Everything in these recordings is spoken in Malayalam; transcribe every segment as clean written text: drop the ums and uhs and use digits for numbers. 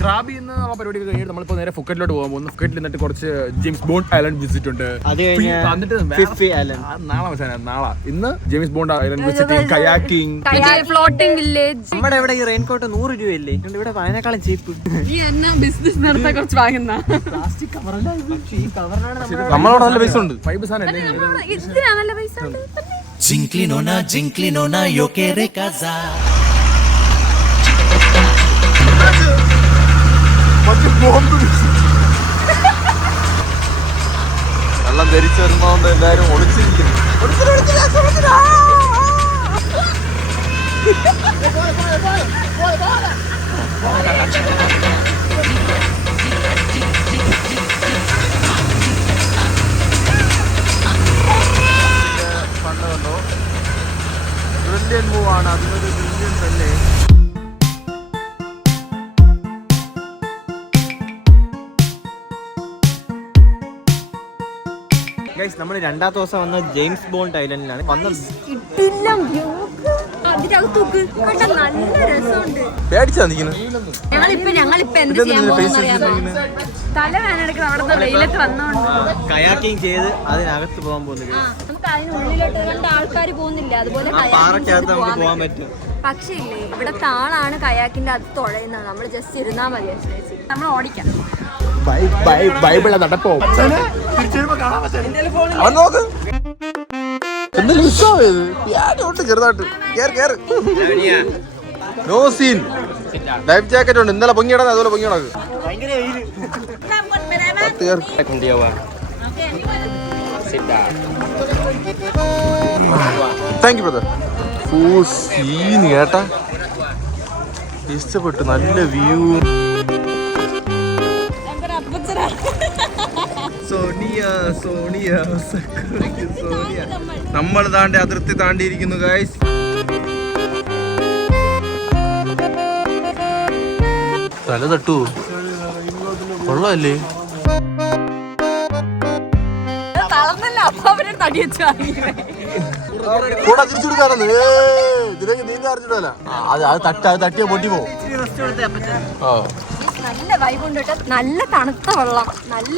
ക്രാബി എന്നുള്ള പരിപാടി കഴിഞ്ഞിട്ട് നമ്മളിപ്പോ നേരെ ഫുക്കറ്റിലോട്ട് പോകാൻ പോകുന്നു. ഫുക്കറ്റിൽ നിന്നിട്ട് കുറച്ച് ജെയിംസ് ബോണ്ട് ഐലൻഡ് വിസിറ്റ് ഉണ്ട്. നാളെ ഇന്ന് James bond island visiting, kayaking, floating village. നമ്മുടെ ഇവിടെ ഈ റെയിൻകോട്ട് 100 രൂപയല്ലേ? ഇവിടെ അതിനേക്കാളും ചീപ്പ്. ബിസിനസ് നടത്താൻ കുറച്ച് വാങ്ങുന്ന നമ്മളോട് നല്ല പൈസ ഉണ്ട്. നല്ല പൈസ ഉണ്ട്. Zinclinona, yo quiero casa. വെള്ളം ധരിച്ചു വരുന്നോണ്ട് എല്ലാരും ഒളിച്ചിരിക്കുന്നു. ബ്രില്യൻ മൂവാണ്, അതിനൊരു ബ്രില്യൻ തന്നെ. നമ്മൾ രണ്ടാമത്തെ ദിവസം വന്ന ജെയിംസ് ബോണ്ട് ഐലൻഡിലാണ് വന്നത്. കയാക്കിംഗ് ചെയ്ത് അതിനകത്ത് പോകാൻ പോകുന്നത്. നമുക്ക് അതിനുള്ളിലോട്ട് ആൾക്കാർ പോകുന്നില്ല, അതുപോലെ പാറക്കകത്ത് നമുക്ക് പോകാൻ പറ്റും. പക്ഷേ ഇല്ലേ, ഇവിടെ താളാണ് കയാക്കിന്റെ അത് തുഴയുന്നത്. നമ്മൾ ജസ്റ്റ് ഇരുന്നാ മതി, നമ്മൾ ഓടിക്കാം. ബൈബിള നടപ്പോ അവൻ നോക്ക് എന്തെങ്കിലും മിസ്സായത് ചെറുതായിട്ട്. No scene. ലൈഫ് ജാക്കറ്റ് ഉണ്ട്. ഇന്നലെ പൊങ്ങിയിടാൻ അതുപോലെ പൊങ്ങി കിടക്ക്. Thank you brother. സീന് കേട്ടാ, ഇഷ്ടപ്പെട്ടു. നല്ല വ്യൂ. സോണിയ നമ്മൾ താണ്ടി അതിർത്തി താണ്ടിയിരിക്കുന്നു ഗൈസ്. തല തട്ടു കൊള്ളല്ലേ? കൂടെ തിരിച്ചു കൊടുക്കാറല്ലേ? ഇതിലേക്ക് നീന്തി അറിഞ്ഞിട്ടല്ല. അത് തട്ടിയ പൊട്ടി പോവും. നല്ല വൈബ് ഉണ്ട് കേട്ടോ. നല്ല തണുത്ത വെള്ളം, നല്ല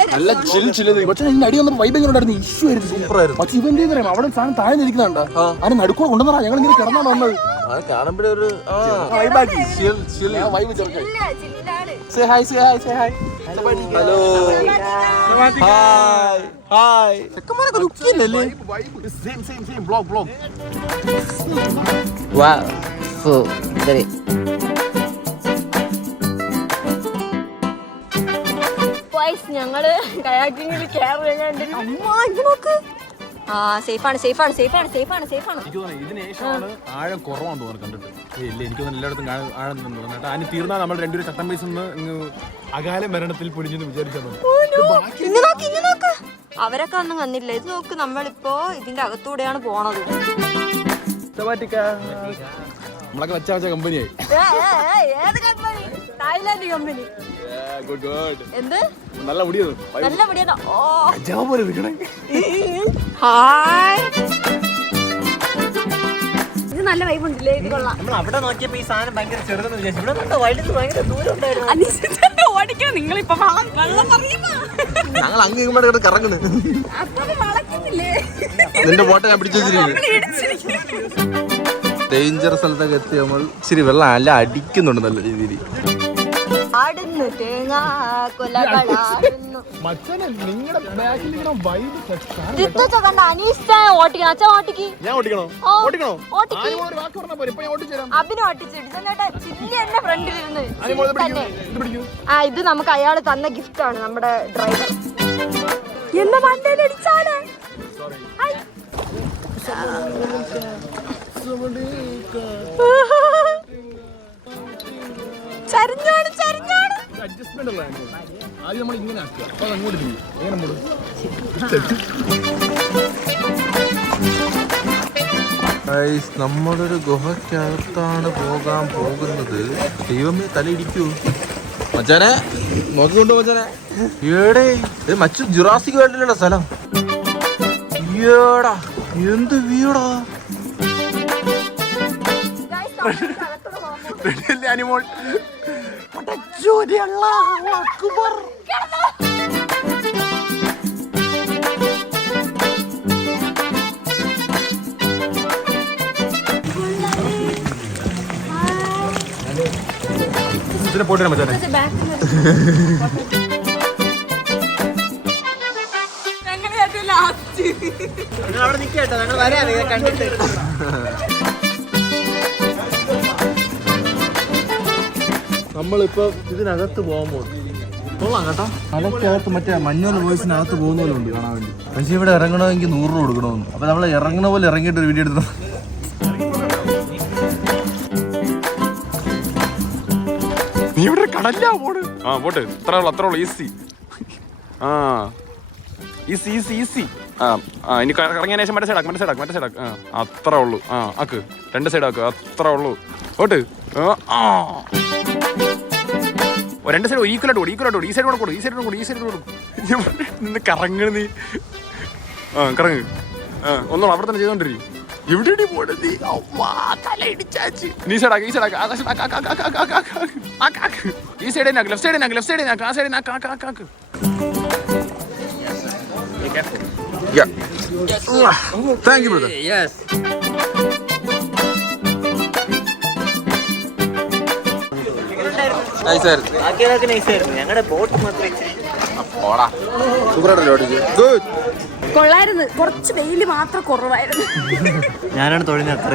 പക്ഷെ അടി വന്നപ്പോ വൈബ് എങ്ങനെ ഉണ്ടായിരുന്നു? ഇഷ്യൂ ആയിരുന്നു, സൂപ്പർ ആയിരുന്നു. പക്ഷെ ഇവ എന്ത് പറയാം, അവിടെ സാധനം താഴെ ഇരിക്കുന്നുണ്ട്. അതിന് നടുക്കൂടെ കൊണ്ടുവന്നാ ഞങ്ങൾ ഇങ്ങനെ കിടന്നാണ് വന്നത്. കാണുമ്പോഴേ ഒരു ഹലോ ഹായ്. ചെക്കന്മാരൊക്കെ ദുഃഖിയല്ലേ? ഞങ്ങള് കയാക്കിങ്ങിൽ കയറി. ആ സേഫാണ്. ഇതിനുശേഷമാണ് ആഴം കുറവാന്ന് തോന്നുന്നു കണ്ടിട്ട്. ഇല്ല, എനിക്കൊന്നും എല്ലായിടത്തും ആഴം തോന്നുന്നു. അതിന് തീർന്നാൽ നമ്മൾ രണ്ടുപേരും ചട്ടം പൈസ അകാല മരണത്തിൽ പൊടിഞ്ഞെന്ന് വിചാരിച്ചാൽ അവരൊക്കെ ഒന്നും വന്നില്ല. ഇത് നോക്ക്, നമ്മളിപ്പോ ഇതിന്റെ അകത്തൂടെയാണ് പോണത്. നമ്മളൊക്കെ വെച്ച കമ്പനിയായി. Thailand company. എന്ത് നല്ല മുടിയത് പോലെ ഇരിക്കണേ. ഹായ്, ഇത് നല്ല വൈബ് ഉണ്ടല്ലേ? ഇത് കൊള്ളാം. നമ്മൾ അവിടെ നോക്കിയപ്പോ ഈ സാധനം ഭയങ്കര ചെറുതെന്ന് വിചാരിച്ചു. ഇവിടെ വലുത് ഭയങ്കര ദൂരം ഉണ്ടായിരുന്നു. ഓടിക്കണം നിങ്ങളിപ്പോ വെള്ളം പറയുമ്പോ ഞങ്ങൾ അങ്ങോട്ട് കറങ്ങണ്. നിന്റെ ഫോട്ടോ ഞാൻ പിടിച്ചു ഡേഞ്ചർ സ്ഥലത്തൊക്കെ എത്തി നമ്മൾ. ഇച്ചിരി വെള്ളം നല്ല അടിക്കുന്നുണ്ട് നല്ല രീതിയിൽ. ഇത് നമുക്ക് അയാള് തന്ന ഗിഫ്റ്റ് ആണ്, നമ്മുടെ ഡ്രൈവർ. എന്താ മണ്ടയിലടിച്ചാല് ചരിഞ്ഞാണ്. ആദ്യം നമ്മൾ ഇങ്ങനെ ആക്കുക, അപ്പൊ അങ്ങോട്ട് ചെയ്യും. നമ്മളൊരു ഗുഹയ്ക്കകത്താണ് പോകാൻ പോകുന്നത്. ദൈവമേ, തലയിടിക്കൂ മച്ചാനെ. നോക്കിക്കൊണ്ടു മച്ചാനെ. ഏടേ മച്ചു ജുറാസിക് വേൾഡിലുള്ള സ്ഥലം. ഏടാ എന്ത് വീടാ. ഫ്രെഡി അനിമോൾ പോയിട്ട് മച്ചാനെ അവിടെ നിൽക്കട്ടോ, ഞങ്ങൾ വരാം കണ്ടിട്ട്. നമ്മളിപ്പോ ഇതിനകത്ത് പോകാൻ പോകുന്നു. കൊള്ളാം കേട്ടോ. മലക്കകത്ത് മറ്റേ മഞ്ഞോല വോയിസിനകത്ത് പോകുന്ന പോലെ ഉണ്ട് കാണാൻ വേണ്ടി. പക്ഷെ ഇവിടെ ഇറങ്ങണമെങ്കിൽ 100 രൂപ കൊടുക്കണമെന്ന്. അപ്പൊ നമ്മൾ ഇറങ്ങണ പോലെ ഇറങ്ങിയിട്ട് ഒരു വീഡിയോ എടുത്തു. നീ ഇവിടെ കടല്ല പോട്. ആ പോട്ട്. അത്രേ ഉള്ളൂ. ഈസി. ആ ഈസി ഈസി ഈസി. ആ ഇനി ഇറങ്ങിയ ശേഷം മറ്റേ സൈഡാക്ക്. ആ അത്രേ ഉള്ളൂ. ആ ആക്ക് 2 സൈഡാക്ക്. അത്രേ ഉള്ളൂ. പോട്ട്. രണ്ട് സൈഡ് ഈക്വലായിട്ട് കൊടുക്കും. ഈ സൈഡ് കൊടുക്കും. നിന്ന് കറങ്ങണ നീ. ആ കറങ്ങ്. ഒന്നോളം അവിടെ തന്നെ ചെയ്തോണ്ടിരിക്കും. എവിടെ പോണത് നീ? തല ഇടിച്ചാച്ച്. നീ സൈഡാക്ക്. ഈ സൈഡ് ലെഫ്റ്റ് സൈഡ് ആ side. Yeah. Thank you, brother. Yes. Nice sir. ബാക്കിയൊക്കെ nice ആയിരുന്നു. ഞങ്ങളുടെ ബോട്ട് മാത്രമേ പോടാ. സൂപ്പറായിട്ട് ഓടിച്ചു. Good. കൊള്ളായിരുന്നു. കുറച്ച് വെയില് മാത്രം കുറവായിരുന്നു. ഞാനാണ് തൊഴിൽ അത്ര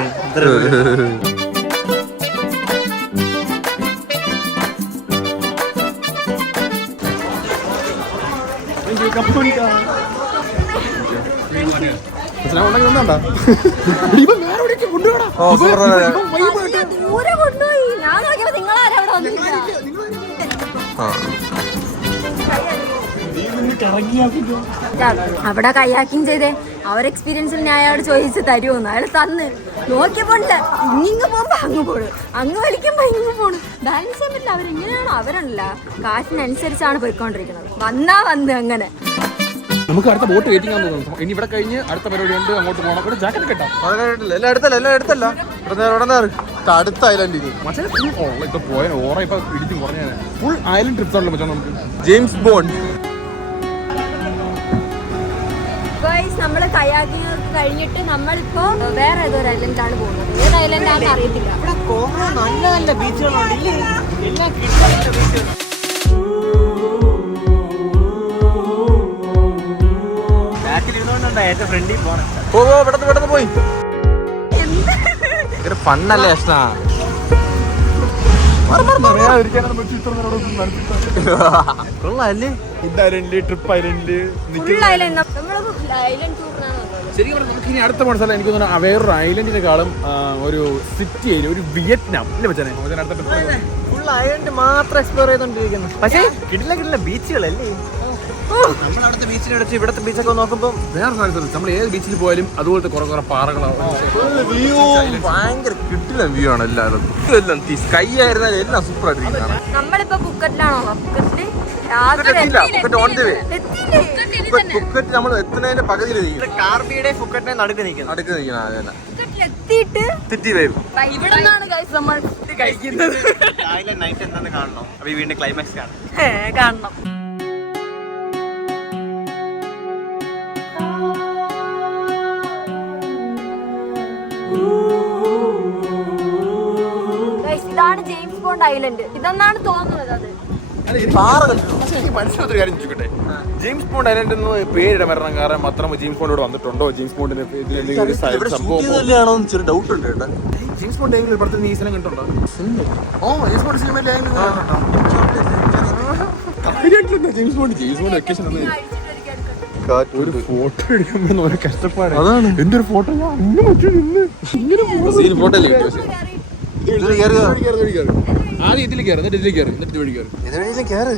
ദൂരെ കൊണ്ടുപോയി. ഞാൻ നോക്കിയപ്പോ നിങ്ങളാരും അവിടെ വന്നില്ല. അവിടെ കയാക്കിങ് ചെയ്തേ അവർ എക്സ്പീരിയൻസിൽ ഞാൻ അയാളോട് ചോദിച്ച് തരുമോന്ന്. അയാൾ തന്ന് നോക്കിയപ്പോണ്ട് ഇങ്ങിങ്ങ് പോകുമ്പോ അങ്ങ് പോണു, അങ്ങ് വലിക്കുമ്പോ ഇങ്ങ് പോണു. ബാലൻസ് ചെയ്യാൻ പറ്റില്ല. അവരെങ്ങനെയാണോ അവരല്ല കാറ്റിനനുസരിച്ചാണ് പോയിക്കൊണ്ടിരിക്കുന്നത്. വന്ന് അങ്ങനെ. നമുക്ക് അടുത്ത ബോട്ട് വെയിറ്റിംഗ് ആണെന്ന് തോന്നുന്നു. ഇനി ഇവിടെ കഴിഞ്ഞ് അടുത്ത പരിപാടി ഉണ്ട്. അങ്ങോട്ട് പോകണം. ഇവിടെ ജാക്കറ്റ് കിട്ടാം. അടുത്ത ഐലൻഡ് പക്ഷേ ഇപ്പൊ പോയ ഓറ ഇപ്പൊ ഇടിച്ചും കുറഞ്ഞ ഫുൾ ഐലൻഡ് ട്രിപ്സ് ആണല്ലോ മച്ചാ നമുക്ക്. James bond. നമ്മള് കയാക്കിങ് കഴിഞ്ഞിട്ട് നമ്മളിപ്പോ വേറെ ഏതൊരു ഐലൻഡിലാണ് പോകുന്നത്. ഏത് ഐലൻഡാണെന്ന് അറിയത്തില്ല. നല്ല നല്ല ബീച്ചുകളുണ്ട്. എല്ലാം കിട്ടുന്ന ബീച്ചുകൾ. ഏറ്റവും ഫ്രണ്ടിൽ പോണം. പോയി ഫണ്ണല്ലേ അഷ്ണ. കൊള്ളാല്ലേ ഇത് ഐലൻഡില് ട്രിപ്പ് ഐലൻഡില് ശരിക്കും നമുക്ക് ഇനി അടുത്ത പോണ സ്ഥലം എനിക്ക് തോന്നുന്നു വേറൊരു ഐലൻഡിനെക്കാളും ഒരു സിറ്റി ഏരിയ, ഒരു വിയറ്റ്നാം ഇല്ലേ മച്ചാനെ? ഫുൾ ഐലൻഡ് മാത്രം എക്സ്പ്ലോർ ചെയ്തോണ്ടിരിക്കുന്നു. പക്ഷേ കിടില ബീച്ചുകളല്ലേ. നമ്മളവിടുത്തെ ബീച്ചിനെ വെച്ച് ഇവിടുത്തെ ബീച്ചൊക്കെ നോക്കുമ്പോൾ വേറെ സ്ഥലത്ത് നമ്മൾ ഏത് ബീച്ചിൽ പോയാലും അതുപോലത്തെ കുറെ പാറകളാണ്. ഭയങ്കര കിട്ടില്ല വ്യൂ ആണ്. എല്ലാവരും എല്ലാം സ്കൈ ആയിരുന്നാലും എല്ലാം സൂപ്പർ ആയിട്ടിരിക്കുന്നതാണ്. നമ്മളിപ്പോ പുക്കറ്റിലാണോ? പുക്കറ്റ് നമ്മൾ എത്തുന്നതിന്റെ പകുതിയിൽ കാർബിയുടെ പുക്കറ്റിനെ നടുക്ക് നിൽക്കുന്നു. ഇവിടെ നമ്മൾ കഴിക്കുന്നത്. നൈറ്റ് എന്താണെന്ന് കാണണം. അപ്പൊ ഈ വീണ്ടും ക്ലൈമാക്സ് കാണണം. ഇതാണ് ജെയിംസ് ബോണ്ട് ഐലൻഡ്. ഇതെന്നാണ് തോന്നുന്നത്. അത് മനസ്സിലൊരു കാര്യം ചോദിക്കട്ടെ, ജെയിംസ് ബോണ്ട് ഐലൻഡ് എന്ന് പേരിടാൻ വരണം കാരണം മാത്രം ജെയിംസ് ബോണ്ട് ഇവിടെ വന്നിട്ടുണ്ടോ? ജെയിംസ് ബോണ്ടിന് ഡൗട്ട് ഉണ്ട് കേട്ടോ. ജെയിംസ് ബോണ്ട് ഇവിടുത്തെ ഈ സ്ഥലം കണ്ടിട്ടുണ്ടോ? ജെയിംസ് ബോണ്ട് സിനിമയിലെ ജെയിംസ് ബോണ്ട് വെക്കേഷൻ ഒരു ഫോട്ടോ എടുക്കുമ്പോ കഷ്ടപ്പാട്. അതാണ് എന്റെ ഒരു ഫോട്ടോ ഫോട്ടോ ആദ്യം ഇതിൽ കയറി എന്നിട്ട് ഇതിൽ കയറി എന്നിട്ട് വഴി കയറി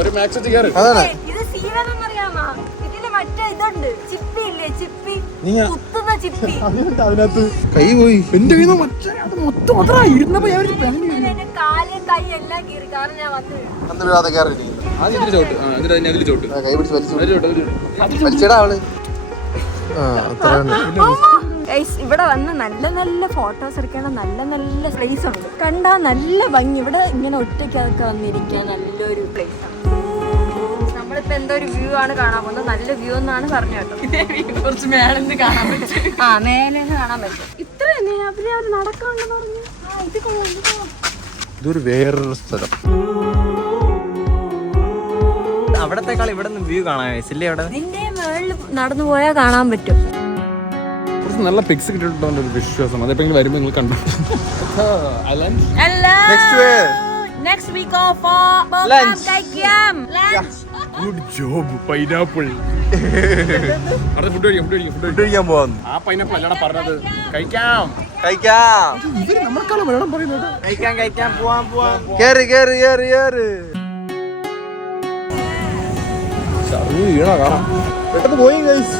ഒരു മാക്സിൽ കയറി. അതാണ് അതിനകത്ത് കൈ പോയി എന്റെ കയ്യിൽ നിന്ന് മൊത്തം അതാ ഇരുന്നപ്പോ അതിൽ ചോട്ട് കൈ പിടിച്ച് വലിച്ചടാ അവള്. ഗൈസ് ഇവിടെ വന്ന് നല്ല നല്ല ഫോട്ടോസ് എടുക്കേണ്ട നല്ല നല്ല പ്ലേസ് ഉണ്ട്. കണ്ടാ നല്ല ഭംഗി. ഇവിടെ ഇങ്ങനെ ഒറ്റയ്ക്കൊക്കെ വന്നിരിക്കാൻ നല്ലൊരു പ്ലേസ് ആണ്. നമ്മളിപ്പോ എന്തോ ഒരു വ്യൂ ആണ് കാണാൻ പോകുന്നത്. നല്ല വ്യൂ എന്നാണ് പറഞ്ഞു കേട്ടോ. കുറച്ച് മേലെന്ന് കാണാൻ പറ്റും. മേലെ കാണാൻ പറ്റും. ഇത്ര തന്നെ അവര് നടക്കാണ്ടെന്ന് പറഞ്ഞു. ഇത് ഇതൊരു വേറൊരു സ്ഥലം. അവിടത്തെക്കാൾ ഇവിടെ നിന്ന് വ്യൂ കാണാൻ ഇല്ലേ? അവിടെ ഇതിന്റെ മേളിൽ നടന്നു പോയാൽ കാണാൻ പറ്റും. കുറച്ച് നല്ല പിക്സ് കിട്ടിയിട്ടുണ്ടോ ഒരു വിശ്വാസം. അതെപ്പോഴും വരുമ്പോ നിങ്ങൾ കണ്ടു. Next week of lunch. Good job, pineapple. അടുത്ത ഫുഡ് കഴിക്കാൻ പോകുന്നു. ആ പൈനാപ്പിൾ അല്ലടാ പറഞ്ഞത്. കഴിക്കാം. ഇവര് നമ്മൾക്കാണ് മലയാളം പറയുന്നത്. കഴിക്കാൻ പോവാം. കേറി കാണാം. പെട്ടെന്ന് പോയി ഗൈസ്.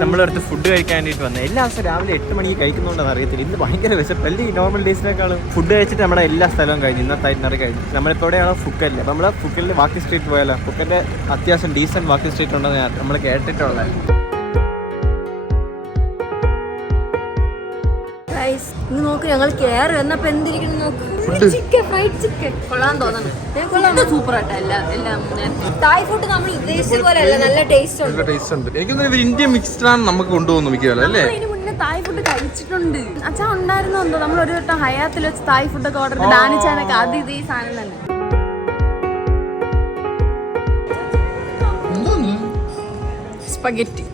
നമ്മളടുത്ത് ഫുഡ് കഴിക്കാൻ വേണ്ടിയിട്ട് വന്നത്. എല്ലാ ദിവസവും രാവിലെ 8 മണിക്ക് കഴിക്കുന്നുണ്ടെന്ന് അറിയത്തില്ല. ഇന്ന് ഭയങ്കര വിശപ്പല്ലേ. ഈ നോർമൽ ഡേയ്സിനേക്കാളും ഫുഡ് കഴിച്ചിട്ട് നമ്മുടെ എല്ലാ സ്ഥലവും കഴിഞ്ഞു. ഇന്നത്തെ ഇന്നറി കഴിഞ്ഞു. നമ്മളിപ്പോൾ എവിടെയാണ്? ഫുക്കലിൽ. അപ്പോൾ നമ്മൾ ഫുക്കലിൽ വാക്കിംഗ് സ്ട്രീറ്റ് പോയാലോ? ഫുക്കലിൻ്റെ അത്യാവശ്യം ഡീസൻറ്റ് വാക്കിംഗ് സ്ട്രീറ്റ് ഉണ്ടെന്ന് നമ്മൾ കേട്ടിട്ടുള്ളത്. നോക്ക്, ഞങ്ങൾ കയറി വന്നപ്പോ എന്തിരിക്കണം നോക്ക്. ചിക്കൻ, ഫ്രൈഡ് ചിക്കൻ കൊള്ളാൻ തോന്നുന്നു. സൂപ്പർ ആയിട്ട് എല്ലാം. തായ് ഫുഡ് നമ്മൾ ഉദ്ദേശിച്ച പോലെ അല്ല, നല്ല ടേസ്റ്റ് ഉണ്ട്. എനിക്ക് ഇന്ത്യൻ മിക്സ്ഡ് ആണ് നമുക്ക് കൊണ്ടുപോകുന്നു മിക്കവാറും അല്ലേ? ഇതിന് മുന്നേ തായ് ഫുഡ് കഴിച്ചിട്ടുണ്ട്. അച്ഛാ ഉണ്ടായിരുന്നോ എന്തോ. നമ്മൾ ഒരു വട്ടം ഹയാത്തിൽ വെച്ച് തായ് ഫുഡൊക്കെ ഓർഡർ ചെയ്ത് ഡാനിച്ചാനൊക്കെ അത് ഇത് ഈ സാധനം തന്നെ. സ്പഗറ്റി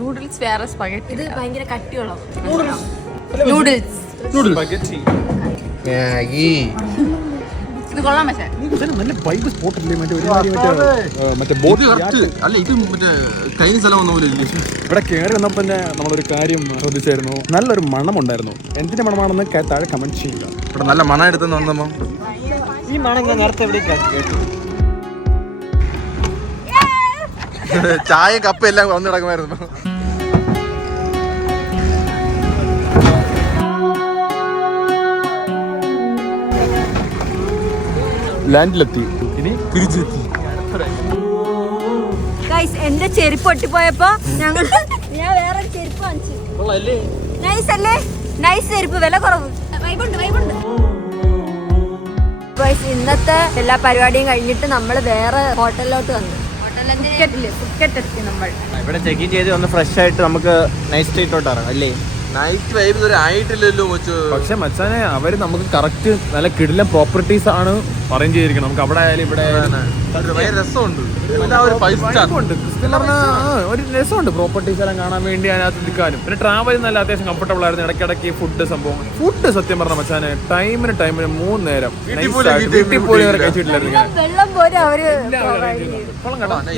നൂഡിൽസ് വേറെ, സ്പഗറ്റി ഇത് ഭയങ്കര കട്ടിയുള്ള നൂഡിൽസ്. ഇത് കൊള്ളാൻ പറ്റാ. നല്ല വൈബ് സ്പോട്ട് അല്ലേ? മറ്റേ ബോട്ട് അല്ല, ഇത് മറ്റേ കഴിഞ്ഞ സ്ഥലം വന്ന പോലെ. ഇവിടെ കയറി വന്നപ്പോ തന്നെ നമ്മളൊരു കാര്യം ശ്രദ്ധിച്ചായിരുന്നു. നല്ലൊരു മണം ഉണ്ടായിരുന്നു. എന്തിന്റെ മണമാണെന്ന് താഴെ കമന്റ് ചെയ്യുക. ഇവിടെ നല്ല മണം എടുത്തെന്ന് വന്നപ്പോ ഈ മണം ഞാൻ നേരത്തെ എവിടെ കേട്ടു. ചായ കപ്പ് എല്ലാം വന്നു കിടക്കുമായിരുന്നു. ലാൻഡിലെത്തി, ഇനി തിരിച്ചെത്തി. എന്റെ ചെരുപ്പ് ഒട്ടിപ്പോയപ്പോ ഞാൻ വേറെ ചെരുപ്പ് വാങ്ങിച്ചു. നൈസ് അല്ലേ? നൈസ് ചെരുപ്പ്, വില കുറവ്. ഇന്നത്തെ എല്ലാ പരിപാടിയും കഴിഞ്ഞിട്ട് നമ്മൾ വേറെ ഹോട്ടലിലോട്ട് വന്നു. ഫുക്കറ്റ് എത്തി നമ്മൾ. ഇവിടെ ചെക്ക് ഇൻ ചെയ്ത് ഒന്ന് ഫ്രഷ് ആയിട്ട് നമുക്ക് നൈറ്റ് സ്ട്രീറ്റിലോട്ട് ഇറങ്ങാം അല്ലേ? നൈറ്റ് വൈബ് ഇതുവരെ ആയിട്ടില്ലല്ലോ. പക്ഷെ മച്ചാനെ അവര് നമുക്ക് കറക്റ്റ് നല്ല കിടിലൻ പ്രോപ്പർട്ടീസ് ആണ് അറേഞ്ച് ചെയ്തിരിക്കുന്നത്. നമുക്ക് അവിടെ ആയാലും ഇവിടെ രസമുണ്ട്. ഒരു രസമുണ്ട് പ്രോപ്പർട്ടീസ് എല്ലാം കാണാൻ വേണ്ടി അതിനകത്ത് നിൽക്കാനും. പിന്നെ ട്രാവൽ നല്ല അത്യാവശ്യം കംഫർട്ടബിൾ ആയിരുന്നു. ഇടയ്ക്കിടയ്ക്ക് ഫുഡ് സംഭവം ഫുഡ് സത്യം പറഞ്ഞ മച്ചാനെ ടൈമിന് 3 നേരം വീട്ടിൽ പോയി കഴിച്ചിട്ടില്ലായിരുന്നു.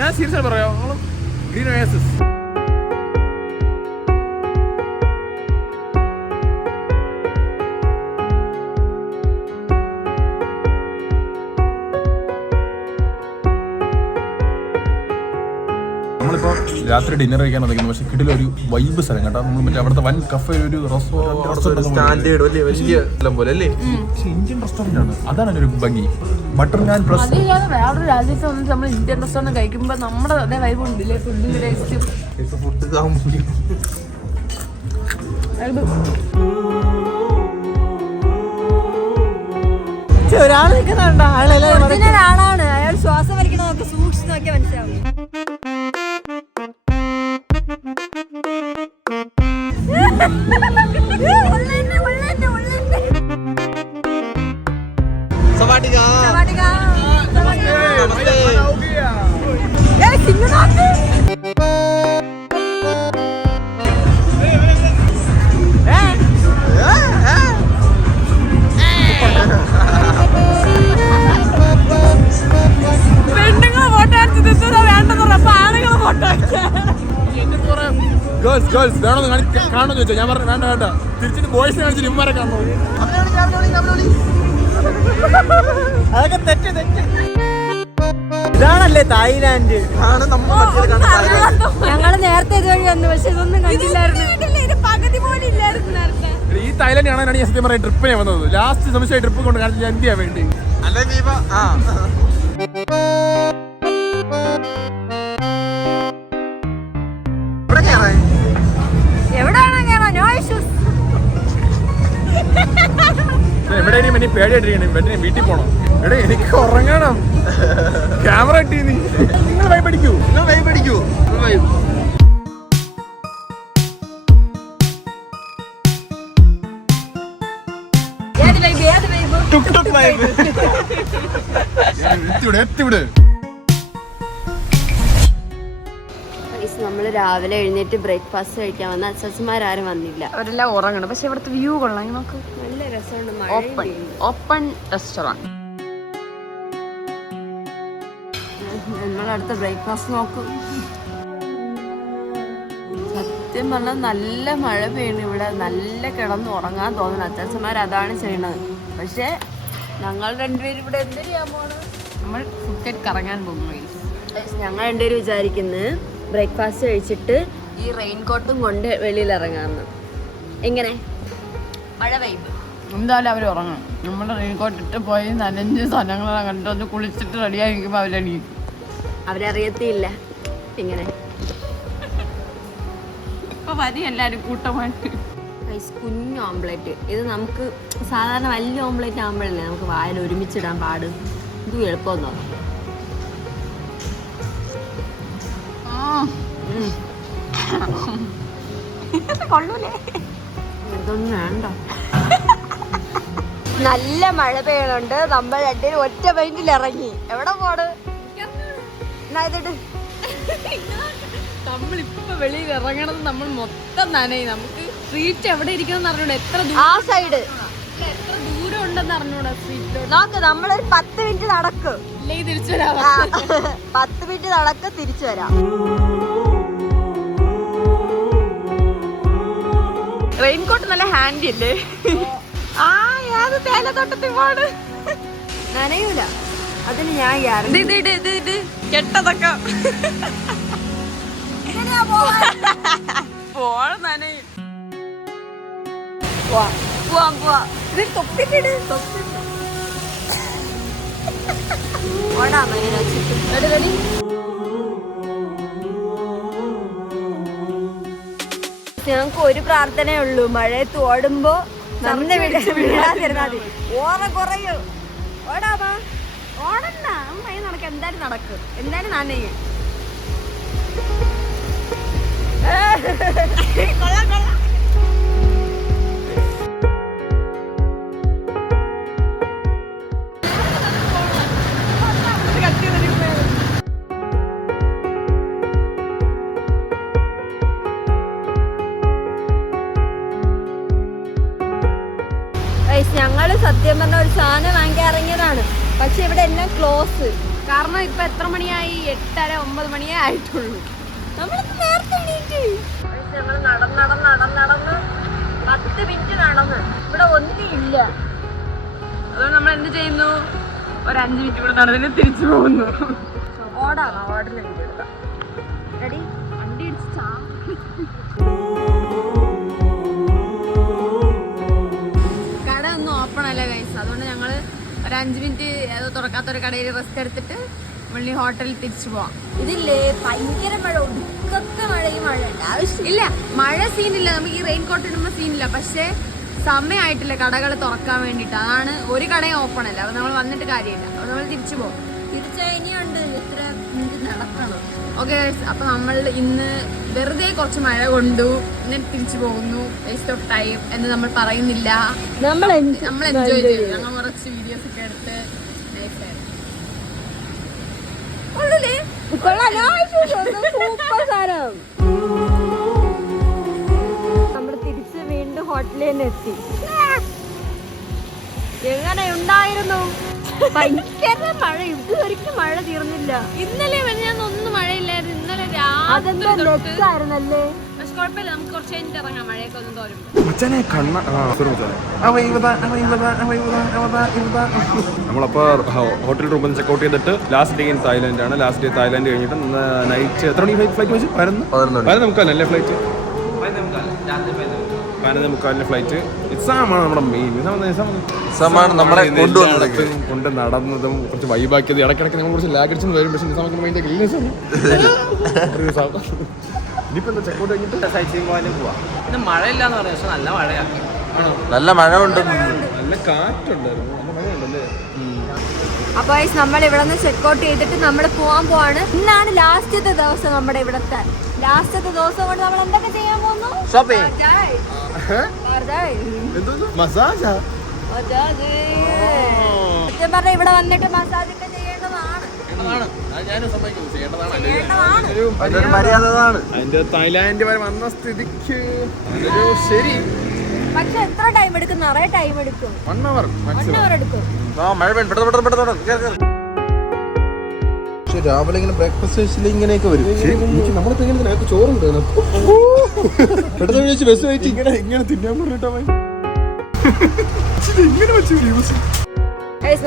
ഞാൻ സീരിയസ് ആയി പറയാം. ഗ്രീൻ ഒയാസിസ് നമ്മളിപ്പോൾ രാത്രി ഡിന്നർ കഴിക്കാൻ വന്നിരിക്കുന്നു. പക്ഷെ കിടിലൊരു വൈബ് സ്ഥലം കേട്ടോ. നമ്മൾ മറ്റേ അവിടുത്തെ വൻ കഫേ ഒരു ഇന്ത്യൻ റെസ്റ്റോറന്റ് ആണ്. അതാണ് ഒരു ഭംഗി. ബട്ടർ നാൻ പ്ലസ് വേറൊരു രാജ്യത്ത് വന്നിട്ട് നമ്മൾ ഇന്ത്യൻ റെസ്റ്റോറന്റ് കഴിക്കുമ്പോൾ നമ്മുടെ അതേ വൈബ് ഉണ്ടല്ലേ? ഫുഡിന്റെ ടേസ്റ്റ് ഒരാളാണ്. അയാൾ ശ്വാസം വലിക്കണതൊക്കെ സൂക്ഷിച്ച് നോക്കിയാൽ മനസ്സിലാവും. കാണുമെന്ന് ചോദിച്ചാൽ ഞാൻ പറഞ്ഞു വേണ്ട. തിരിച്ചിട്ട് ബോയ്സിനെ കാണിച്ചിട്ട് ഇവന്മാരെ കാണുന്നു. അതൊക്കെ തെറ്റ്. ഇതാണല്ലേ തായ്ലാൻഡ്? ഞങ്ങള് നേരത്തെ ഇതുവഴി വന്നു, പക്ഷെ ഇതൊന്നും കണ്ടില്ലായിരുന്നു. പകുതി പോലും ഇല്ലായിരുന്നു നേരത്തെ. ഈ തായ്ലാൻഡ് കാണാനാണ് ഞാൻ സത്യം പറയാൻ ട്രിപ്പിനെ വന്നത്. ലാസ്റ്റ് സമയത്ത് ട്രിപ്പ് കൊണ്ട് കാണിച്ചാൽ എന്ത് ചെയ്യാൻ വേണ്ടി. എവിടെയാണോ കേറാ? No issues. എവിടെയും ഇനി പേടിയായിട്ടിരിക്കണേ, വീട്ടിൽ പോണം. എടേ എനിക്ക് ഉറങ്ങണം. ക്യാമറ ഇട്ടി നിങ്ങൾ വൈബടിക്കൂ. നമ്മള് രാവിലെ എഴുന്നേറ്റ് ബ്രേക്ക്ഫാസ്റ്റ് കഴിക്കാൻ വന്ന അച്ഛന്മാരും വന്നില്ല. അവരെല്ലാം ഉറങ്ങണം. പക്ഷെ ഇവിടുത്തെ വ്യൂ കൊള്ളാം. നോക്ക്, നല്ല രസമുണ്ട്. Open restaurant. നമ്മളടുത്ത ബ്രേക്ക്ഫാസ്റ്റ് നോക്കും. സത്യം പറഞ്ഞാൽ നല്ല മഴ പെയ്യുന്നു ഇവിടെ. നല്ല കിടന്ന് ഉറങ്ങാൻ തോന്നുന്നു. അച്ഛന്മാർ അതാണ് ചെയ്യണത്. പക്ഷെ ഞങ്ങൾ രണ്ടുപേരും ഇവിടെ എന്ത് ചെയ്യാൻ പോണ്? നമ്മൾ ഫുക്കറ്റ് കറങ്ങാൻ പോകും. ഞങ്ങൾ രണ്ടുപേരും വിചാരിക്കുന്നത് ബ്രേക്ക്ഫാസ്റ്റ് കഴിച്ചിട്ട് ഈ റെയിൻകോട്ടും കൊണ്ട് വെളിയിൽ ഇറങ്ങാമെന്ന്. എങ്ങനെ? മഴ വൈബ്. എന്തായാലും അവർ ഉറങ്ങണം. നമ്മുടെ റെയിൻകോട്ട് ഇട്ട് പോയി നനഞ്ഞ് സാധനങ്ങളെല്ലാം കണ്ടൊന്ന് കുളിച്ചിട്ട് റെഡിയായിരിക്കുമ്പോൾ അവരെണീക്കും. അവരറിയത്തില്ല. ഇങ്ങനെ ഇപ്പൊ വരി എല്ലാവരും കൂട്ടമായിട്ട്. കുഞ്ഞു ഓംപ്ലേറ്റ്. ഇത് നമുക്ക് സാധാരണ വലിയ ഓംപ്ലേറ്റ് ആകുമ്പോഴല്ലേ നമുക്ക് വായിൽ ഒരുമിച്ചിടാൻ പാട്. ഇത് എളുപ്പമെന്നോ? കൊള്ളൂലേ? ഇതൊന്നും വേണ്ട. നല്ല മഴ പെയ്യണുണ്ട്. നമ്മൾ രണ്ടുപേരും ഒറ്റ മൈൻഡിൽ ഇറങ്ങി. എവിടെ പോണ്? നമ്മളിപ്പോ വെളിയിൽ ഇറങ്ങണത് നമ്മൾ മൊത്തം നനയും. നമുക്ക് സ്ട്രീറ്റ് എവിടെ ഇരിക്കണം അറിഞ്ഞൂടാ. എത്ര ആ സൈഡ് എത്ര ദൂരം ഉണ്ടെന്ന് അറിഞ്ഞൂടാ സ്ട്രീറ്റിലോട്ട്. നോക്ക്, നമ്മളൊരു 10 മിനിറ്റ് നടക്കും. ഇല്ലെങ്കിൽ തിരിച്ചു വരാം. 10 മിനിറ്റ് നടക്ക്, തിരിച്ചു വരാം. റെയിൻകോട്ട് നല്ല ഹാൻഡി അല്ലേ? ആ യാത് തേയിലത്തോട്ടത്തിൽ പോണ്. നനയൂല. അതിന് ഞാൻ ഗ്യാരണ്ടി. കെട്ടതൊക്കെ പോണ നനയും. പോവാം. ഇത് തൊപ്പിട്ടിട്. ഓടാ മൈന വെച്ചിട്ട്. റെഡി. ഞങ്ങൾക്ക് ഒരു പ്രാർത്ഥനയേ ഉള്ളൂ. മഴയത്ത് ഓടുമ്പോ നന്നെ വീഴാതിരുന്നാ മതി. ഓറ കുറയും. ഓടാമാ. ഓടണ്ട. മഴ നടക്കും. എന്തായാലും നടക്കും. എന്തായാലും നനയും. കൊള്ളാം. ഞങ്ങള് സത്യം പറഞ്ഞ ഒരു സാധനം വാങ്ങിക്കാൻ ഇറങ്ങിയതാണ്. പക്ഷെ ഇവിടെ എല്ലാം ക്ലോസ്. കാരണം ഇപ്പൊ എത്ര മണിയായി? 8:30-9 മണിയേ ആയിട്ടുള്ളൂ. നമ്മളിന്ന് നേരത്തെ എണീറ്റ്. ഞങ്ങള് നടന്ന് 10 മിനിറ്റ് നടന്ന്. ഇവിടെ ഒന്നും ഇല്ല. അതുകൊണ്ട് നമ്മൾ എന്ത് ചെയ്യുന്നു? ഒരു 5 മിനിറ്റ് കൂടെ നടന്നിട്ട് തിരിച്ചു പോകുന്നു. ഓടലെങ്കിൽ റെഡി. വണ്ടി ഇടിച്ചാ കട ഒന്നും ഓപ്പൺ അല്ല ഗൈസ്. അതുകൊണ്ട് ഞങ്ങള് ഒരു 5 മിനിറ്റ് ഏതോ തുറക്കാത്തൊരു കടയിൽ റെസ്റ്റ് എടുത്തിട്ട് വെള്ളി ഹോട്ടലിൽ തിരിച്ചു പോവാം. ഇതില്ലേ ഭയങ്കര മഴ, ഒടുക്കത്തെ മഴ. ഈ മഴ ഇല്ല, മഴ സീനില്ല. നമുക്ക് ഈ റെയിൻകോട്ട് ഇടുമ്പോൾ സീനില്ല. പക്ഷേ സമയമായിട്ടില്ല കടകൾ തുറക്കാൻ വേണ്ടിയിട്ട്. അതാണ്. ഒരു കടയും ഓപ്പൺ അല്ല. അപ്പോൾ നമ്മൾ വന്നിട്ട് കാര്യമില്ല. അപ്പോൾ നമ്മൾ തിരിച്ചു പോകും. ഇനിയുണ്ട് ഇത്ര മിനിറ്റ് നടക്കണം. ഓക്കെ, അപ്പോൾ നമ്മൾ ഇന്ന് വെറുതെ കുറച്ച് മഴ കൊണ്ടു എന്നിട്ട് തിരിച്ചു പോകുന്നു. വേസ്റ്റ് ഓഫ് ടൈം എന്ന് നമ്മൾ പറയുന്നില്ല. നമ്മൾ എൻജോയ് ചെയ്തു. ഞങ്ങൾ കുറച്ച് വീഡിയോസ് ഒക്കെ എടുത്ത് നമ്മൾ തിരിച്ച് വീണ്ടും ഹോട്ടലിൽ തന്നെ എത്തി. എങ്ങനെ ഉണ്ടായിരുന്നു? ഭയങ്കര മഴ. ഇതുവരെയ്ക്കും മഴ തീർന്നില്ല. ഇന്നലെ ഒന്നും മഴയില്ലായിരുന്നു. ഇന്നലെ അതെന്താ ലെക്കായിരുന്നല്ലേ? പക്ഷെ കുഴപ്പമില്ല, നമുക്ക് കുറച്ച് കഴിഞ്ഞിട്ട് ഇറങ്ങാം. മഴയൊക്കെ ഒന്നും തോരും. നമ്മളപ്പോ ഹോട്ടൽ റൂമിൽ നിന്ന് ചെക്കൗട്ട് ചെയ്തിട്ട് ലാസ്റ്റ് ഡേ ഇൻ തായ്ലാൻഡ് ആണ്. ലാസ്റ്റ് ഡേ തായ്ലാൻഡ് കഴിഞ്ഞിട്ട് നൈറ്റ് എത്ര മണി ഫ്ലൈറ്റ് വെച്ച്? 11 മുക്കാലല്ലേ ഫ്ലൈറ്റ്? 11:45 ഫ്ലൈറ്റ്. ഇസാമാണ് നമ്മുടെ മെയിൻ. ഇസാമാണ് നമ്മളെ കൊണ്ടുവന്നത്. കൊണ്ട് നടന്നതും കുറച്ച് വൈബാക്കിയത്. ഇടയ്ക്കിടയ്ക്ക് നമ്മൾ കുറച്ച് ലാഗ് അടിച്ചെന്ന് വരും. പക്ഷേ നിസാമൊക്കെ മൈൻഡ് ഇനിയിപ്പോൾ എന്താ ചെക്കൗട്ട് കഴിഞ്ഞിട്ട് സൈറ്റ് സീയിങ് പോകാനും പോവാം. ഇന്ന് മഴയില്ലാന്ന് പറഞ്ഞു, പക്ഷെ നല്ല മഴയാണ്. നല്ല മഴ ഉണ്ട്, നല്ല കാറ്റുണ്ടായിരുന്നു, നല്ല മഴയുണ്ടല്ലേ. അപ്പോൾ നമ്മൾ ഇവിടെ നിന്ന് ചെക്കൗട്ട് ചെയ്തിട്ട് നമ്മൾ പോകാൻ പോവാണ്. ഇന്നാണ് ലാസ്റ്റത്തെ ദിവസം. നമ്മുടെ ഇവിടത്തെ ലാസ്റ്റത്തെ ദിവസം കൊണ്ട് നമ്മൾ എന്തൊക്കെ ചെയ്യാൻ പോകുന്നു? ഷോപ്പിംഗ്. മസാജാ സത്യം പറഞ്ഞാൽ ഇവിടെ വന്നിട്ട് മസാജ് ഒക്കെ ചെയ്യേണ്ടതാണ്. അതിന്റെ തായ്ലാൻഡ് വരെ വന്ന സ്ഥിതിക്ക് ശരി. പക്ഷെ എത്ര ടൈം എടുക്കും? നിറയെ ടൈം എടുക്കും. 1 hour എടുക്കും. മഴ പക്ഷെ രാവിലെ ഇങ്ങനെ ബ്രേക്ക്ഫാസ്റ്റ് ഇങ്ങനെയൊക്കെ വരും. നമ്മളിപ്പോ ചോറുണ്ട് പെട്ടെന്ന് വിളിച്ച് ബസ് വെയിറ്റ് ഇങ്ങനെ തിന്നാൻ പറഞ്ഞിട്ടാ ഇങ്ങനെ വെച്ച് യൂസ്.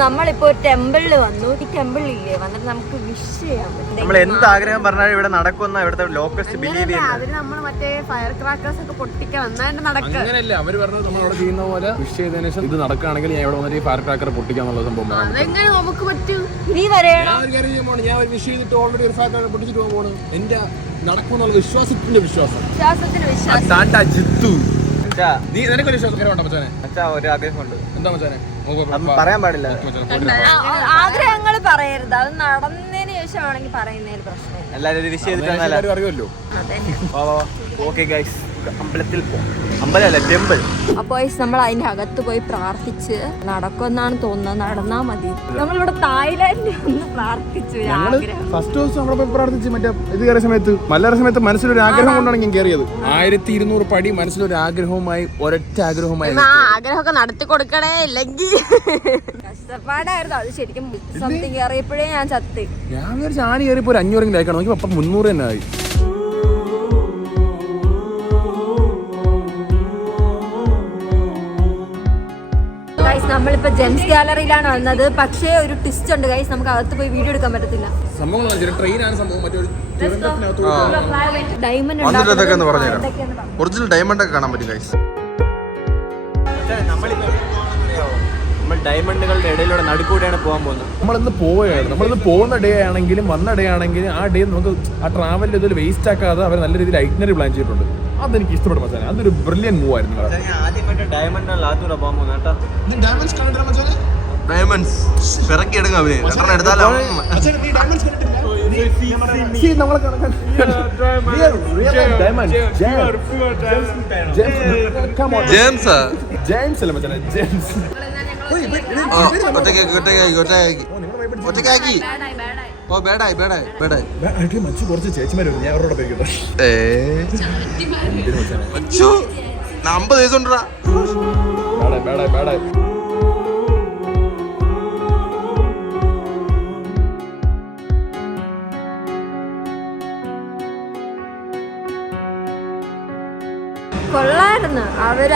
നമ്മളിപ്പോ ഒരു ടെമ്പിളിൽ വന്നു. ഈ ടെമ്പിളില്ലേ വന്നിട്ട് നമുക്ക് വിഷ് ചെയ്യാൻ പറ്റും. നമ്മൾ എന്ത് ആഗ്രഹം പറഞ്ഞാലും ഇവിടെ നടക്കുന്ന ഇവിടുത്തെ ലോക്കൽസ് ബിലീവ് ചെയ്യുന്നത്. അവര് നമ്മൾ മറ്റേ ഫയർ ക്രാക്കേഴ്സ് ഒക്കെ പൊട്ടിക്കാൻ വന്നാണ്ട് നടക്കുക. അങ്ങനെയല്ല അവര് പറഞ്ഞത് നമ്മൾ അവിടെ ചെയ്യുന്ന പോലെ വിഷ് ചെയ്തതിനു ശേഷം ഇത് നടക്കുകയാണെങ്കിൽ ഞാൻ ഇവിടെ വന്നിട്ട് ഈ ഫയർ ക്രാക്കർ പൊട്ടിക്കാന്നുള്ള സംഭവം. അതെങ്ങനെ നമുക്ക് പറ്റും? നീ വരേണം. ഞാൻ ഒരു വിഷ് ചെയ്തിട്ട് ഓൾറെഡി ഒരു ഫയർ ക്രാക്കർ പൊട്ടിച്ചിട്ട് പോകണം. എന്റെ നടക്കുമെന്നുള്ള വിശ്വാസത്തിന്റെ വിശ്വാസം. നീ നിനക്കൊരു വിശ്വാസകരമുണ്ടോ മച്ചാനെ? ഒരു ആഗ്രഹമുണ്ട്. എന്താ മച്ചാനെ? പറയാൻ പാടില്ല. ആഗ്രഹങ്ങൾ പറയരുത്. അത് നടന്നതിന് ശേഷമാണെങ്കിൽ പറയുന്നതിന് പ്രശ്നമില്ല. എല്ലാവരും വിഷ് ചെയ്തിട്ട് അറിയുമല്ലോ. ഓക്കെ ഗൈസ്, അമ്പലത്തിൽ അമ്പലമല്ല ടെമ്പിൾ. അപ്പോൾ നമ്മൾ അതിന്റെ അകത്ത് പോയി പ്രാർത്ഥിച്ച് നടക്കുമെന്നാണ് തോന്നുന്നത്. നടന്നാ മതി. നമ്മളിവിടെ തായ്ലാൻഡിൽ ഒന്ന് പ്രാർത്ഥിച്ചു. ഫസ്റ്റ് ദിവസം നമ്മളെ പോയി പ്രാർത്ഥിച്ച് മറ്റേ ഇത് കയറിയ സമയത്ത് മലയുടെ സമയത്ത് മനസ്സിലൊരു ആഗ്രഹം കൊണ്ടാണ് ഞാൻ കയറിയത്. 1200 പടി മനസ്സിലൊരു ആഗ്രഹവുമായി ഒരൊറ്റ ആഗ്രഹവുമായി ആഗ്രഹമൊക്കെ നടത്തി കൊടുക്കണേ, ഇല്ലെങ്കിൽ കഷ്ടപ്പാടായിരുന്നു. അത് ശരിക്കും സംതിങ് കയറിയപ്പോഴേ ഞാൻ ചത്തി. ഞാൻ വിചാരിച്ച ആന കയറിയപ്പോ ഒരു 500 ആയിക്കാണ്. നോക്കി അപ്പം 300 തന്നെ ആയി. നമ്മളിപ്പോ ജെംസ് ഗാലറിയിലാണ് വന്നത്. പക്ഷേ ഒരു ട്വിസ്റ്റ് ഉണ്ട് ഗൈസ്, നമുക്ക് അകത്ത് പോയി വീഡിയോ എടുക്കാൻ പറ്റത്തില്ല. ഡയമണ്ട് ഒറിജിനൽ ഡയമണ്ട് ഒക്കെ കാണാൻ പറ്റും ഗൈസ്. നമ്മൾ ഡയമണ്ടുകളുടെ ഇടയിലൂടെ നടുക്കൂടെയാണ് പോകാൻ പോകുന്നത്. നമ്മളിന്ന് പോകുന്ന ഡേ ആണെങ്കിലും വന്ന ഡേ ആണെങ്കിലും ആ ഡേ നമുക്ക് ആ ട്രാവലിൽ ഇതിൽ വേസ്റ്റ് ആക്കാതെ അവർ നല്ല രീതിയിൽ ഐറ്റിനറി പ്ലാൻ ചെയ്തിട്ടുണ്ട്. അതെനിക്ക് ഇഷ്ടപ്പെടും മച്ചാനെ. അതൊരു ബ്രില്യൻ മൂവ് ആയിരുന്നു. ആദ്യമായിട്ട് ഡയമണ്ട് ആത്തൂടെ പോകാൻ പോകുന്ന ഡയമണ്ട്സ് പിറക്കി എടുക്കാം അവര് എടുത്താലോ. ജെയിംസ് അല്ല മച്ചാനെ, ജെയിംസ്. ഒറ്റക്കാക്കി. ഓ ബേഡായി മച്ചു കുറച്ച് ചേച്ചിമാരുണ്ട്. ഞാൻ അവരോട് പേരിക്കട്ടെ. 50 ദിവസം ഉണ്ടാ. കൊള്ളായിരുന്നു. അവരത്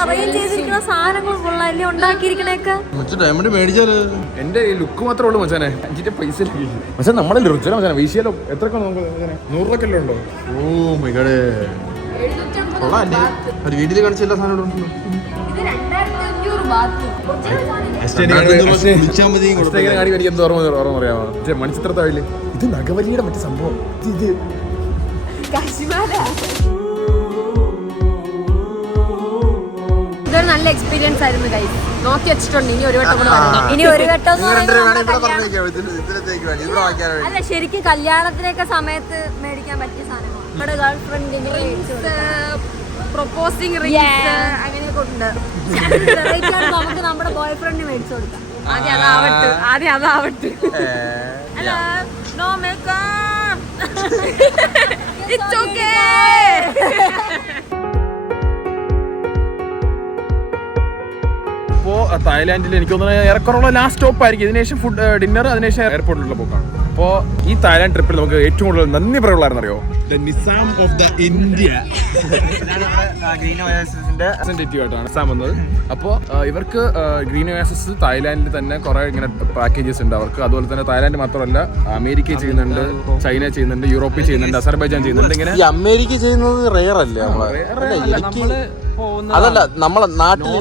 അറേഞ്ച് ചെയ്തിരിക്കുന്ന സാധനങ്ങൾ കൊള്ളാല്ലേ, ഉണ്ടാക്കിയിരിക്കണേക്കെ. ഡയമണ്ട് മേടിച്ചാല് എന്റെ ലുക്ക് മാത്രമേ ഉള്ളൂ മച്ചാനെ. 5 പൈസ പക്ഷെ നമ്മളെ രുചില മച്ചാനെ. വീശിയാലോ എത്രയൊക്കെ നമുക്ക് 100 രൂപ ഉണ്ടോ? ഓ മൈ ഗോഡ്, കൊള്ളാല്ലേ. ഒരു വീട്ടിൽ കാണിച്ച എല്ലാ സാധനവും ഉണ്ടല്ലോ. മണിച്ചിത്രത്താഴില് ഇത് നഗവലിയുടെ മറ്റു സംഭവം. ഇത് ഇതൊരു നല്ല എക്സ്പീരിയൻസ് ആയിരുന്നു ഗൈസ്. നോക്കി വെച്ചിട്ടുണ്ട്. ഇനി ഒരു വട്ടം അല്ല, ശരിക്കും കല്യാണത്തിനൊക്കെ സമയത്ത് മേടിക്കാൻ പറ്റിയ സാധനങ്ങൾ. നമ്മുടെ ഗേൾ ഫ്രണ്ടിന് പ്രൊപ്പോസിങ് അങ്ങനെയൊക്കെ ഉണ്ട്. നമുക്ക് നമ്മുടെ ബോയ് ഫ്രണ്ടിന് മേടിച്ചു കൊടുക്കാം. ആദ്യം അതാവട്ടെ. Hello, no makeup. It's okay. ഇപ്പോൾ തായ്ലാൻഡിൽ എനിക്ക് തോന്നുന്നത് ഏറെക്കുറവുള്ള ലാസ്റ്റ് സ്റ്റോപ്പ് ആയിരിക്കും. ഇതിനുശേഷം ഫുഡ് ഡിന്നർ, അതിനുശേഷം എയർപോർട്ടിലുള്ള പോക്കാണ്. അപ്പോൾ ഈ തായ്ലാൻഡ് ട്രിപ്പിൽ നമുക്ക് ഏറ്റവും കൂടുതൽ നന്ദി പറയുള്ളായിരുന്നറിയോ, നിസാം ഓഫ് ദ ഇന്ത്യ ആയിട്ടാണ് നിസാം വന്നത്. അപ്പോൾ ഇവർക്ക് ഗ്രീൻ ഒയാസിസ് തായ്ലാൻഡിൽ തന്നെ കുറെ ഇങ്ങനെ പാക്കേജസ് ഉണ്ട് അവർക്ക്. അതുപോലെ തന്നെ തായ്ലാൻഡ് മാത്രമല്ല, അമേരിക്ക ചെയ്യുന്നുണ്ട്, ചൈന ചെയ്യുന്നുണ്ട്, യൂറോപ്പിൽ ചെയ്യുന്നുണ്ട്, അസർബൈജാൻ ചെയ്യുന്നുണ്ട്. ഇങ്ങനെ അമേരിക്ക ചെയ്യുന്നത് റെയർ അല്ലേ? അതല്ല, നമ്മളെ നാട്ടിൽ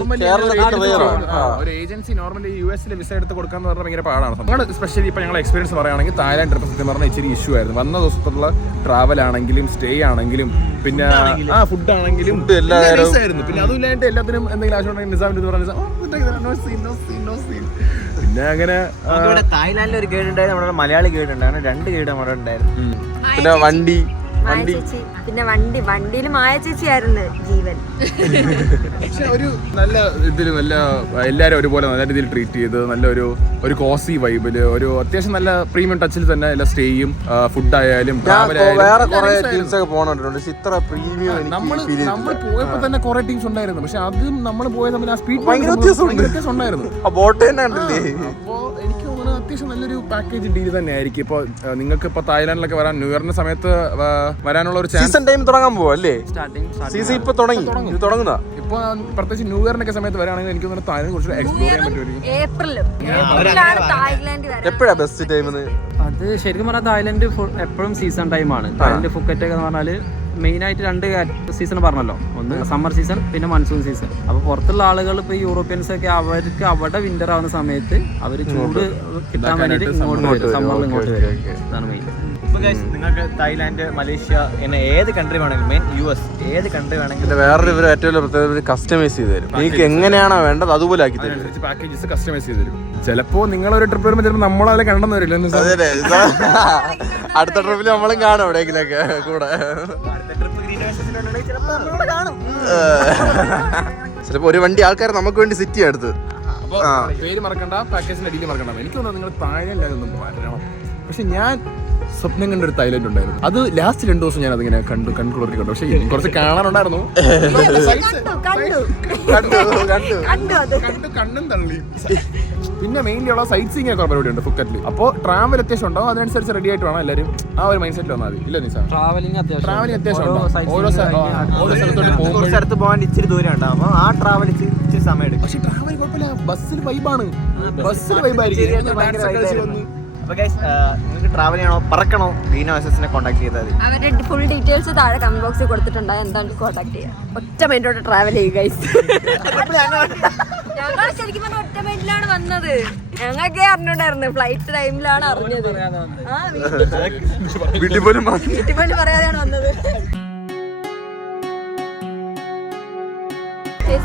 ഒരു ഏജൻസി നോർമലി US വിസ എടുത്ത് കൊടുക്കാന്ന് പറഞ്ഞാൽ ഭയങ്കര പാടാണ്. നമ്മൾ സ്പെഷ്യലി ഇപ്പൊ ഞങ്ങൾ എക്സ്പീരിയൻസ് പറയുകയാണെങ്കിൽ തായ്ലാൻഡ് ട്രിപ്പ് സത്യം പറഞ്ഞാൽ ഇച്ചിരി ഇഷ്യൂ ആയിരുന്നു. വന്ന ദിവസത്തുള്ള ട്രാവൽ ആണെങ്കിലും സ്റ്റേ ആണെങ്കിലും പിന്നെ ഫുഡ് ആണെങ്കിലും ആയിരുന്നു. പിന്നെ അതുമില്ലാണ്ട് എല്ലാത്തിനും എന്തെങ്കിലും ആവശ്യമുണ്ടെങ്കിൽ നിസാമിന്റെ പിന്നെ അങ്ങനെ തായ്ലാൻഡിൽ ഒരു ഗൈഡ് ഉണ്ടായിരുന്നു, നമ്മുടെ മലയാളി ഗൈഡ് ഉണ്ടായിരുന്നു, 2 ഗൈഡ് നമ്മുടെ ഉണ്ടായിരുന്നു. പിന്നെ വണ്ടി പിന്നെ വണ്ടിയിൽ മായ ചേച്ചിയായിരുന്നു ജീവൻ. പക്ഷെ ഒരു നല്ല ഇതിൽ നല്ല എല്ലാവരും ഒരുപോലെ നല്ല രീതിയിൽ ട്രീറ്റ് ചെയ്ത് നല്ലൊരു കോസി വൈബില് ഒരു അത്യാവശ്യം നല്ല പ്രീമിയം ടച്ചിൽ തന്നെ എല്ലാ സ്റ്റേയും ഫുഡ് ആയാലും വേറെ കുറെ ടീംസ് ഒക്കെ പോകണുണ്ട്. ഇത്ര പ്രീമിയം നമ്മൾ പോയപ്പോ തന്നെ കുറെ ടീംസ് ഉണ്ടായിരുന്നു. പക്ഷെ അതും നമ്മൾ പോയ തമ്മിൽ ആ സ്പീഡ് വ്യത്യാസം ഉണ്ടായിരുന്നു. അപ്പോ എനിക്ക് തോന്നുന്നത് അത്യാവശ്യം നല്ലൊരു പാക്കേജ് ഡീൽ തന്നെ ആയിരിക്കും. ഇപ്പോൾ നിങ്ങൾക്ക് ഇപ്പോൾ തായ്ലാൻഡിലൊക്കെ വരാൻ ന്യൂ ഇയറിന്റെ സമയത്ത് വരാനുള്ള ഒരു സീസൺ ടൈം തുടങ്ങാൻ പോവാ അല്ലേ? സീസൺ ഇപ്പൊ തുടങ്ങുന്ന ഇപ്പൊ പ്രത്യേകിച്ച് ന്യൂ ഇയറിനൊക്കെ സമയത്ത് വരാണെങ്കിൽ എനിക്ക് തോന്നുന്നു തായ്ലാൻഡ് കുറച്ച് എക്സ്പ്ലോർ ചെയ്യാൻ പറ്റുമായിരിക്കും. എപ്പോഴാ ബെസ്റ്റ് ടൈം? അത് ശരിക്കും പറഞ്ഞാൽ തായ്ലൻഡ് എപ്പോഴും സീസൺ ടൈമാണ്. തായ്ലൻഡ് ഫുക്കറ്റ് ഒക്കെ എന്ന് പറഞ്ഞാല് മെയിൻ ആയിട്ട് 2 സീസൺ പറഞ്ഞല്ലോ, ഒന്ന് സമ്മർ സീസൺ പിന്നെ മൺസൂൺ സീസൺ. അപ്പൊ പുറത്തുള്ള ആളുകൾ ഇപ്പൊ യൂറോപ്യൻസ് ഒക്കെ അവർക്ക് അവിടെ വിന്റർ ആവുന്ന സമയത്ത് അവര് ചൂട് കിട്ടാൻ വേണ്ടിട്ട് ഇങ്ങോട്ട് വരും, സമ്മറിൽ ഇങ്ങോട്ട് വരും. അതാണ് മെയിൻ. നിങ്ങൾക്ക് തായ്ലാൻഡ്, മലേഷ്യ ഇങ്ങനെ ഏത് കൺട്രി വേണമെങ്കിലും, മെയിൻ US ഏത് കൺട്രി വേണമെങ്കിലും വേറൊരു ഏറ്റവും പ്രത്യേകത കസ്റ്റമൈസ് ചെയ്ത് തരും. നിങ്ങൾക്ക് എങ്ങനെയാണോ വേണ്ടത് അതുപോലെ ആക്കി തരും. പാക്കേജസ് കസ്റ്റമൈസ് ചെയ്ത് തരും. ചിലപ്പോ നിങ്ങളൊരു ട്രിപ്പ് വരുമ്പോൾ ചിലപ്പോൾ നമ്മളെ കണ്ടെന്ന് വരില്ല. അടുത്ത ട്രിപ്പിൽ നമ്മളും കാണും എവിടെയെങ്കിലൊക്കെ കൂടെ. ചിലപ്പോ ഒരു വണ്ടി ആൾക്കാർ നമുക്ക് വേണ്ടി സിറ്റി എടുത്ത്. അപ്പോൾ പേര് മറക്കണ്ട, പാക്കേജിന്റെ ഡീൽ മറക്കണ്ട. എനിക്ക് തോന്നുന്നു നിങ്ങൾ തായ്ലാൻഡിലൊന്നും വരണം. പക്ഷെ ഞാൻ സ്വപ്നം കണ്ട ഒരു തായ്ലാൻഡ് ഉണ്ടായിരുന്നു. അത് ലാസ്റ്റ് 2 ദിവസം ഞാൻ അതിങ്ങനെ കൺകുളർത്തി കണ്ടു. പക്ഷെ കുറച്ച് കാണാനുണ്ടായിരുന്നു. കണ്ണും തള്ളി. പിന്നെ മെയിൻലി ഉള്ള സൈറ്റ് സീയിങ് ഒക്കെ പരിപാടി ഉണ്ട് ഫുക്കറ്റിൽ. അപ്പോൾ ട്രാവൽ അത്യാവശ്യം ഉണ്ടാവും. അതിനനുസരിച്ച് റെഡി ആയിട്ട് വേണം എല്ലാവരും ആ ഒരു മൈൻഡ് സെറ്റിൽ വന്നാൽ മതി. ഇല്ല നിസാം, ട്രാവലിംഗ് അത്യാവശ്യം ഓരോ സ്ഥലത്തോട്ട് പോകുമ്പോൾ സ്ഥലത്ത് പോകാൻ ഇച്ചിരി ദൂരം ഉണ്ടാവും. ആ ട്രാവൽ ഇച്ചിരി സമയം എടുക്കും. പക്ഷെ ട്രാവൽ കുഴപ്പമില്ല, ബസ്സിൽ വൈബാണ്. ബസ്സിൽ വൈബായിരിക്കും. അപ്പോൾ ഗൈസ്, നിങ്ങൾക്ക് ട്രാവൽ ചെയ്യണോ പറക്കണോ ഗ്രീൻ ഒയാസിസിനെ കോൺടാക്ട് ചെയ്താൽ മതി. അവരുടെ ഫുൾ ഡീറ്റെയിൽസ് താഴെ കമന്റ് ബോക്സിൽ കൊടുത്തിട്ടുണ്ട്. എന്താണ് കോൺടാക്ട് ചെയ്യുക. ഒറ്റ മൈൻഡോടെ ട്രാവൽ ചെയ്യുക ഗൈസ്. ഞങ്ങൾ ശരിക്കും പറഞ്ഞാൽ ഒറ്റ മൈൻഡിലാണ് വന്നത്. ഞങ്ങൾക്കേ അറിഞ്ഞിട്ടുണ്ടായിരുന്നു, ഫ്ലൈറ്റ് ടൈമിലാണ് അറിഞ്ഞത്. വീട്ടിൽ പോലും പറയാതെയാണ് വന്നത്.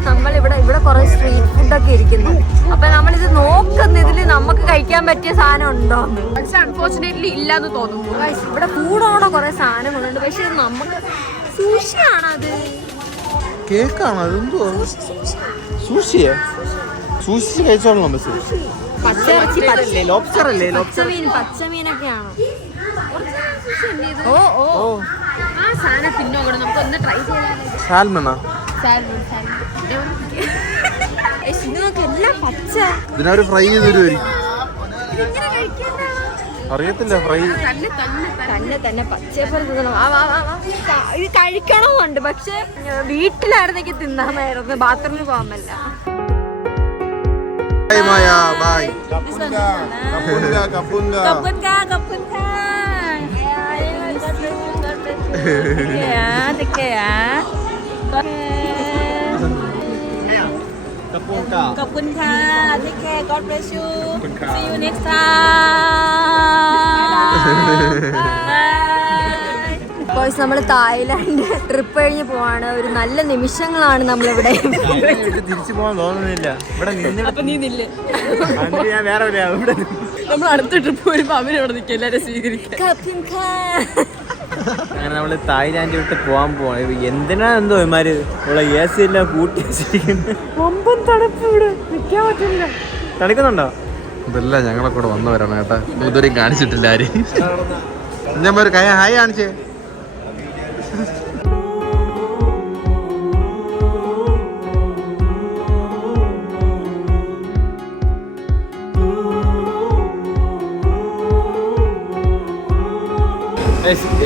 നമ്മളിവിടെ കുറെ സ്ട്രീറ്റ് ഫുഡൊക്കെ ഇരിക്കുന്നു. അപ്പൊ നമ്മളിത് നോക്കുന്നതിൽ നമുക്ക് കഴിക്കാൻ പറ്റിയ സാധനം ഉണ്ടോ? പക്ഷെ അൺഫോർച്ചുനേറ്റ്ലി ഇല്ലാന്ന് തോന്നുന്നു. ഇവിടെ കൂടോടെ കുറെ സാധനങ്ങളുണ്ട്. പക്ഷെ നമുക്ക് സൂഷിയാണോ? അത് കേക്കാണോ? അതെന്തോ സൂഷിയെ സൂഷി കഴിച്ചോളണം. ബസ് പച്ചയിറച്ചി, പച്ചമീനൊക്കെയാണോ? ഓ ആ സാധനം തിന്നോക്കണം. നമുക്ക് ഒന്ന് ട്രൈ ചെയ്യാൻ. സാൽമണ എല്ലാം പച്ച. ഇതിനൊരു ഫ്രൈ ചെയ്ത് തരുമായിരിക്കും. അറിയത്തില്ല. ഫ്രൈ തന്നെ പച്ചപ്പറ തിന്നണം. ഇത് കഴിക്കണമെന്നുണ്ട്. പക്ഷെ വീട്ടിലായിരുന്നെങ്കിൽ തിന്നാമായിരുന്നു. ബാത്റൂമിൽ പോകാമല്ല. Take care. God bless you. See you next time. Boys, നമ്മൾ തായ്ലാൻഡ് ട്രിപ്പ് കഴിഞ്ഞ് പോവാണ്. ഒരു നല്ല നിമിഷങ്ങളാണ് നമ്മളിവിടെ. തിരിച്ചു പോകാൻ തോന്നുന്നില്ല. ഇവിടെ നിന്നില്ല. ഞാൻ വേറെ നമ്മൾ അടുത്ത ട്രിപ്പ് വരുമ്പോ അവരവിടെ നിൽക്കും, എല്ലാവരും സ്വീകരിക്കാം. അങ്ങനെ നമ്മള് തായ്ലാൻഡ് വിട്ട് പോകാൻ പോവാണ്. എന്തിനാ എന്തോ ഇമാര് ഉള്ള AC എല്ലാം കൂട്ടി വെച്ചിരിക്കുന്നത്. തണുപ്പ് ഇവിടെ നിൽക്കാൻ പറ്റില്ല. തണുക്കുന്നുണ്ടോ? ഇതെല്ലാം ഞങ്ങളെ കൂടെ വന്നവരാണ് കേട്ടാ. ഇതുവരെയും കാണിച്ചിട്ടില്ല ആരും. ഞാൻ ഒരു ഹായ് കാണിച്ചേ.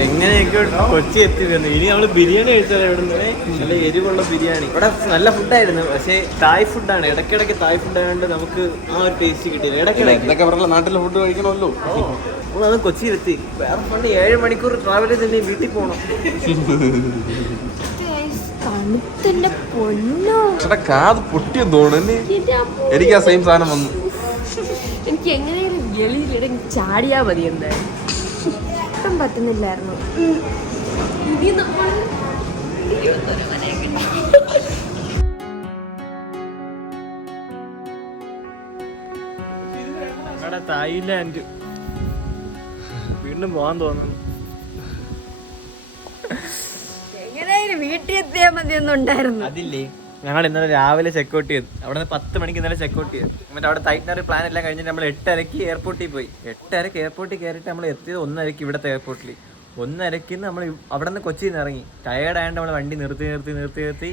എങ്ങനെയൊക്കെ കൊച്ചി എത്തി വരുന്നു. ഇനി നമ്മള് ബിരിയാണി കഴിച്ചാൽ ഇവിടെ നിന്ന് നല്ല എരിവുള്ള ബിരിയാണി. ഇവിടെ നല്ല ഫുഡായിരുന്നു, പക്ഷേ തായ് ഫുഡാണ്. ഇടയ്ക്കിടയ്ക്ക് തായ് ഫുഡ് ആയതുകൊണ്ട് നമുക്ക് ആ ഒരു ടേസ്റ്റ് കിട്ടിയില്ല. ഇടയ്ക്കിടയ്ക്ക് ഇതൊക്കെ പറഞ്ഞ നാട്ടിലെ ഫുഡ് കഴിക്കണമല്ലോ. നമ്മളത് കൊച്ചിയിലെത്തി. വേറെ ഫണ്ട് 7 മണിക്കൂർ ട്രാവൽ ചെയ്ത് വീട്ടിൽ പോകണം. തണുത്തിന്റെ പൊന്നോ, ചേട്ടാ കാത് പൊട്ടിയെന്ന് തോന്നുന്നു. എനിക്ക് ആ സെയിം സാധനം വന്നു. എനിക്ക് എങ്ങനെയാലും ഗളിയിലിടെ ചാടിയാ മതി. എന്തായാലും ഒട്ടും പറ്റുന്നില്ലായിരുന്നു. ഇനി നമ്മൾ തിരുവനന്തപുരം വരെയൊക്കെ ഞങ്ങളുടെ തായ്ലാൻഡ് വീണ്ടും പോകാൻ തോന്നുന്നു. എങ്ങനെയായാലും വീട്ടിൽ എത്തിയാൽ മതി ഒന്നുണ്ടായിരുന്നു. അതില്ലേ, ഞങ്ങൾ ഇന്നലെ രാവിലെ ചെക്കൗട്ട് ചെയ്തു. അവിടെ നിന്ന് 10 മണിക്ക് ഇന്നലെ ചെക്കൗട്ട് ചെയ്തു. എന്നിട്ട് അവിടെ തൈറ്റിനറി പ്ലാൻ എല്ലാം കഴിഞ്ഞിട്ട് നമ്മൾ 8:30 എയർപോർട്ടിൽ പോയി. 8:30 എയർപോർട്ടിൽ കയറിയിട്ട് നമ്മൾ എത്തിയത് 1:30 ഇവിടുത്തെ എയർപോർട്ടിൽ. 1:30 നമ്മൾ അവിടെ നിന്ന് കൊച്ചിയിൽ നിന്ന് ഇറങ്ങി. ടയേർഡ് ആയതുകൊണ്ട് നമ്മൾ വണ്ടി നിർത്തി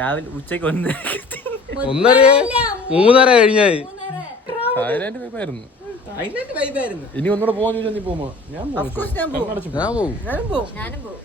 രാവിലെ ഉച്ചയ്ക്ക് 1:30 എത്തി. 3:30 കഴിഞ്ഞായി. തായ്ലാൻഡ് വൈബായിരുന്നു. അതിനായിട്ട് വൈബായിരുന്നു. ഇനി ഒന്നുകൂടെ പോകാൻ ചോദിച്ചാൽ നീ പോകുമ്പോ ഞാൻ പോകും. ഞാൻ പോകും. ഞാൻ പോകും. ഞാനും പോകും. ഞാനും പോകും.